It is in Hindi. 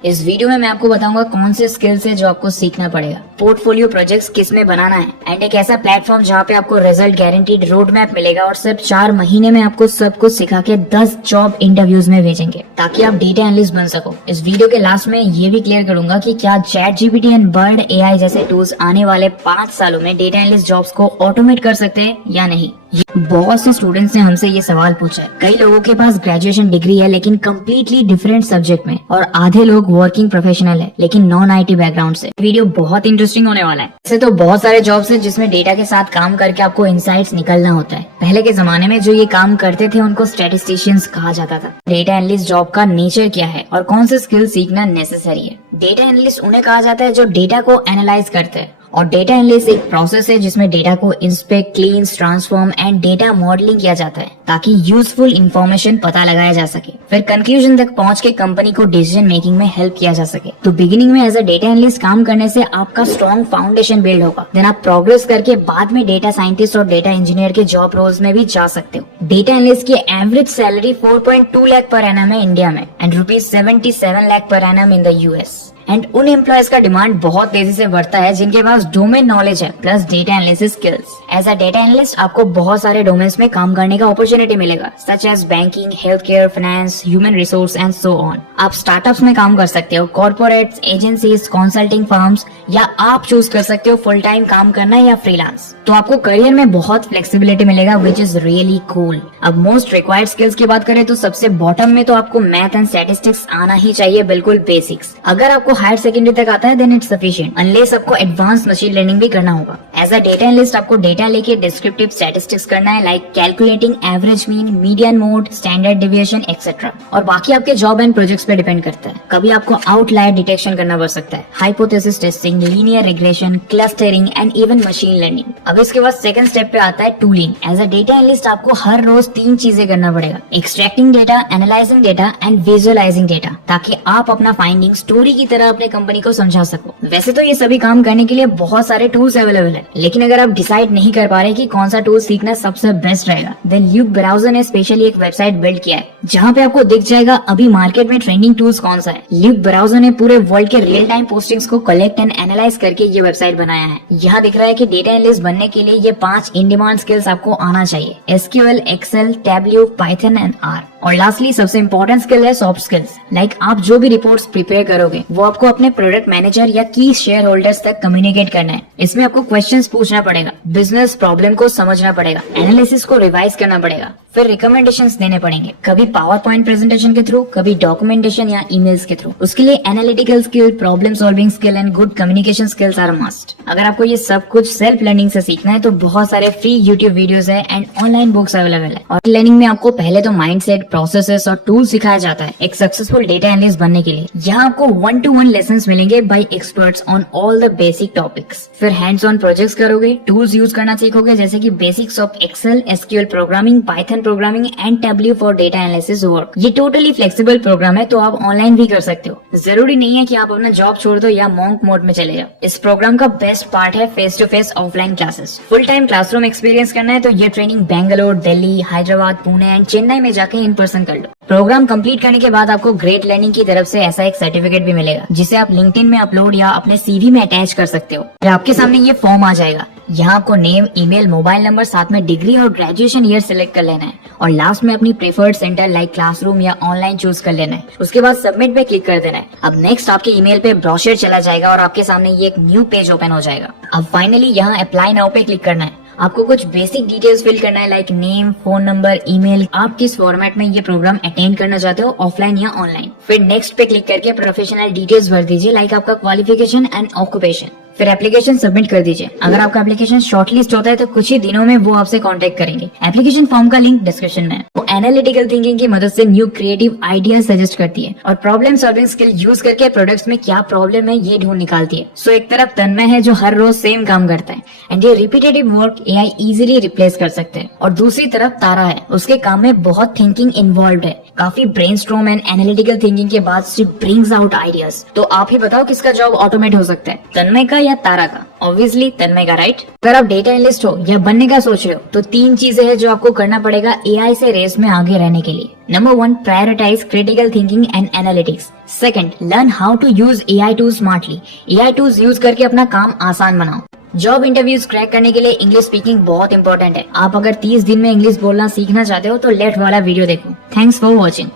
इस वीडियो में मैं आपको बताऊंगा कौन से स्किल्स है जो आपको सीखना पड़ेगा, पोर्टफोलियो प्रोजेक्ट्स किस में बनाना है एंड एक ऐसा प्लेटफॉर्म जहां पे आपको रिजल्ट गारंटीड रोड मैप मिलेगा और सिर्फ 4 महीने में आपको सब कुछ सिखा के 10 जॉब इंटरव्यूज में भेजेंगे ताकि आप डेटा एनालिस्ट बन सको। इस वीडियो के लास्ट में ये भी क्लियर करूंगा कि क्या ChatGPT एंड बर्ड AI जैसे टूल्स आने वाले 5 सालों में डेटा एनालिस्ट जॉब्स को ऑटोमेट कर सकते हैं या नहीं। बहुत से स्टूडेंट्स ने हमसे ये सवाल पूछा है। कई लोगों के पास ग्रेजुएशन डिग्री है लेकिन कम्प्लीटली डिफरेंट सब्जेक्ट में, और आधे लोग वर्किंग प्रोफेशनल है लेकिन नॉन IT बैकग्राउंड से। वीडियो बहुत इंटरेस्टिंग होने वाला है। वैसे तो बहुत सारे जॉब्स हैं जिसमें डेटा के साथ काम करके आपको इनसाइट्स निकलना होता है। पहले के जमाने में जो ये काम करते थे उनको स्टैटिस्टिशियंस कहा जाता था। डेटा एनालिस्ट जॉब का नेचर क्या है और कौन से स्किल सीखना नेसेसरी है। डेटा एनालिस्ट उन्हें कहा जाता है जो डेटा को एनालाइज करते हैं, और डेटा एनालिसिस एक प्रोसेस है जिसमें डेटा को inspect, क्लींस, transform and data modelling किया जाता है ताकि यूजफुल इंफॉर्मेशन पता लगाया जा सके, फिर कंक्लूजन तक पहुंच के कंपनी को डिसीजन मेकिंग में हेल्प किया जा सके। तो बिगिनिंग में एज अ डेटा एनालिस्ट काम करने से आपका स्ट्रॉन्ग फाउंडेशन बिल्ड होगा। देन आप प्रोग्रेस करके बाद में डेटा साइंटिस्ट और डेटा इंजीनियर के जॉब रोल्स में भी जा सकते हो। डेटा एनालिस्ट की average salary 4.2 lakh per annum है इंडिया में and ₹77 lakh per annum in the US। And उन एम्प्लॉयज का डिमांड बहुत तेजी से बढ़ता है जिनके पास डोमेन नॉलेज है plus data analysis skills. As a data analyst आपको बहुत सारे डोमेन्स में काम करने का अपॉर्चुनिटी मिलेगा, such as banking, health care, finance, human resource and so on. आप स्टार्टअप्स में काम कर सकते हो, कॉर्पोरेट्स, एजेंसीज, कंसल्टिंग फर्म्स, या आप चूज कर सकते हो फुल टाइम काम करना या फ्रीलांस। तो आपको करियर में बहुत फ्लेक्सिबिलिटी मिलेगा विच इज रियली कूल। अब मोस्ट रिक्वायर्ड स्किल्स की बात करें तो सबसे बॉटम में तो आपको मैथ एंड स्टैटिस्टिक्स आना ही चाहिए, बिल्कुल बेसिक्स। अगर आपको हायर सेकेंडरी तक आता है देन इट्स सफिशिएंट, अनलेस आपको एडवांस मशीन लर्निंग भी करना होगा। एज अ डेटा एनालिस्ट आपको डेटा लेके डिस्क्रिप्टिव स्टैटिस्टिक्स करना है, like calculating average mean, median mode, standard deviation etcetera. और बाकी आपके जॉब एंड प्रोजेक्ट्स पे डिपेंड करता है। कभी आपको आउटलायर डिटेक्शन करना पड़ सकता है, hypothesis testing, linear regression, clustering and even machine learning. अब इसके बाद सेकंड स्टेप पे आता है tooling. As a data analyst आपको हर रोज 3 चीजें करना पड़ेगा, extracting data, analysing data and visualising data, ताकि आप अपना फाइंडिंग स्टोरी की तरह अपने कंपनी को समझा सको। वैसे तो ये सभी काम करने के लिए बहुत सारे टूल्स अवेलेबल है, लेकिन अगर आप डिसाइड नहीं कर पा रहे कि कौन सा टूल सीखना सबसे बेस्ट रहेगा, देन ल्यूक ब्राउजर ने स्पेशली एक वेबसाइट बिल्ड किया है जहाँ पे आपको दिख जाएगा अभी मार्केट में ट्रेंडिंग टूल्स कौन सा है। ल्यूक ब्राउजर ने पूरे वर्ल्ड के रियल टाइम पोस्टिंग्स को कलेक्ट एंड एनालाइज करके ये वेबसाइट बनाया है। यहाँ दिख रहा है कि डेटा एनालिस्ट बनने के लिए ये 5 इन डिमांड स्किल्स आपको आना चाहिए, SQL, Excel, Tableau, Python and R। और लास्टली सबसे इम्पोर्टेंट स्किल है सॉफ्ट स्किल्स, लाइक आप जो भी रिपोर्ट्स प्रिपेयर करोगे वो आपको अपने प्रोडक्ट मैनेजर या की शेयर होल्डर्स तक कम्युनिकेट करना है। इसमें आपको क्वेश्चंस पूछना पड़ेगा, बिजनेस प्रॉब्लम को समझना पड़ेगा, एनालिसिस को रिवाइज करना पड़ेगा, फिर रिकमेंडेशंस देने पड़ेंगे, कभी पावर पॉइंट प्रेजेंटेशन के थ्रू, कभी डॉक्यूमेंटेशन या ईमेल्स के थ्रू। उसके लिए analytical skill, problem solving skill and good communication skills are must. अगर आपको ये सब कुछ सेल्फ लर्निंग से सीखना है तो बहुत सारे फ्री यूट्यूब वीडियोस है एंड ऑनलाइन बुक्स अवेलेबल है। और लर्निंग में आपको पहले तो माइंडसेट, प्रोसेसेस और टूल सिखाया जाता है एक सक्सेसफुल डेटा एनालिस्ट बनने के लिए। यहाँ आपको 1-to-1 लेसन्स मिलेंगे by experts on all the basic topics. फिर हैंड्स ऑन प्रोजेक्ट्स करोगे, टूल्स यूज करना सीखोगे जैसे कि basics of Excel, SQL programming, Python programming and Tableau for data analysis work. ये टोटली फ्लेक्सिबल प्रोग्राम है तो आप ऑनलाइन भी कर सकते हो। जरूरी नहीं है कि आप अपना जॉब छोड़ दो या मॉन्क मोड में चले जाओ। इस प्रोग्राम का बेस्ट पार्ट है face to face offline classes. Full time classroom experience करना है तो ये ट्रेनिंग बेंगलोर, दिल्ली, हैदराबाद, पुणे एंड चेन्नई में जाके इन पर्सन कर लो। प्रोग्राम कंप्लीट करने के बाद आपको ग्रेट लर्निंग की तरफ से ऐसा एक सर्टिफिकेट भी मिलेगा जिसे आप लिंक्डइन में अपलोड या अपने CV में अटैच कर सकते हो। फिर आपके सामने ये फॉर्म आ जाएगा, यहाँ आपको नेम, ईमेल, मोबाइल नंबर, साथ में डिग्री और ग्रेजुएशन ईयर सिलेक्ट कर लेना है और लास्ट में अपनी प्रेफर्ड सेंटर लाइक क्लासरूम या ऑनलाइन चूज कर लेना है। उसके बाद सबमिट पे क्लिक कर देना है। अब नेक्स्ट आपके ईमेल पे ब्रोशर चला जाएगा और आपके सामने ये एक न्यू पेज ओपन हो जाएगा। अब फाइनली यहाँ अप्लाई नाउ पे क्लिक करना है। आपको कुछ बेसिक डिटेल्स फिल करना है like name, phone number, email, आप किस फॉर्मेट में ये प्रोग्राम अटेंड करना चाहते हो, ऑफलाइन या ऑनलाइन। फिर नेक्स्ट पे क्लिक करके प्रोफेशनल डिटेल्स भर दीजिए लाइक आपका क्वालिफिकेशन एंड ऑक्यूपेशन। फिर एप्लीकेशन सबमिट कर दीजिए। अगर आपका एप्लीकेशन शॉर्टलिस्ट होता है तो कुछ ही दिनों में वो आपसे कांटेक्ट करेंगे। एप्लीकेशन फॉर्म का लिंक डिस्क्रिप्शन में है। वो एनालिटिकल थिंकिंग की मदद से न्यू क्रिएटिव आइडिया सजेस्ट करती है और प्रॉब्लम सॉल्विंग स्किल यूज करके प्रोडक्ट्स में क्या प्रॉब्लम है ये ढूंढ निकालती है। सो एक तरफ तन्मय है जो हर रोज सेम काम करता है एंड ये repetitive work AI easily replace कर सकते हैं, और दूसरी तरफ तारा है, उसके काम में बहुत थिंकिंग इन्वॉल्व है। काफी ब्रेनस्टॉर्म एंड एनालिटिकल थिंकिंग के बाद शी ब्रिंग्स आउट आइडियाज। तो आप ही बताओ किसका जॉब ऑटोमेट हो सकता है, तन्मय का या तारा का? ऑब्वियसली तन्मय का, राइट? अगर आप डेटा एनालिस्ट हो या बनने का सोच रहे हो तो 3 चीजें हैं जो आपको करना पड़ेगा एआई से रेस में आगे रहने के लिए। Number 1, prioritise critical thinking and analytics. Second, learn how to use AI tools smartly. AI tools use करके अपना काम आसान बनाओ। जॉब इंटरव्यूज क्रैक करने के लिए इंग्लिश स्पीकिंग बहुत इंपॉर्टेंट है। आप अगर 30 दिन में इंग्लिश बोलना सीखना चाहते हो तो लेट वाला वीडियो देखो। Thanks for watching.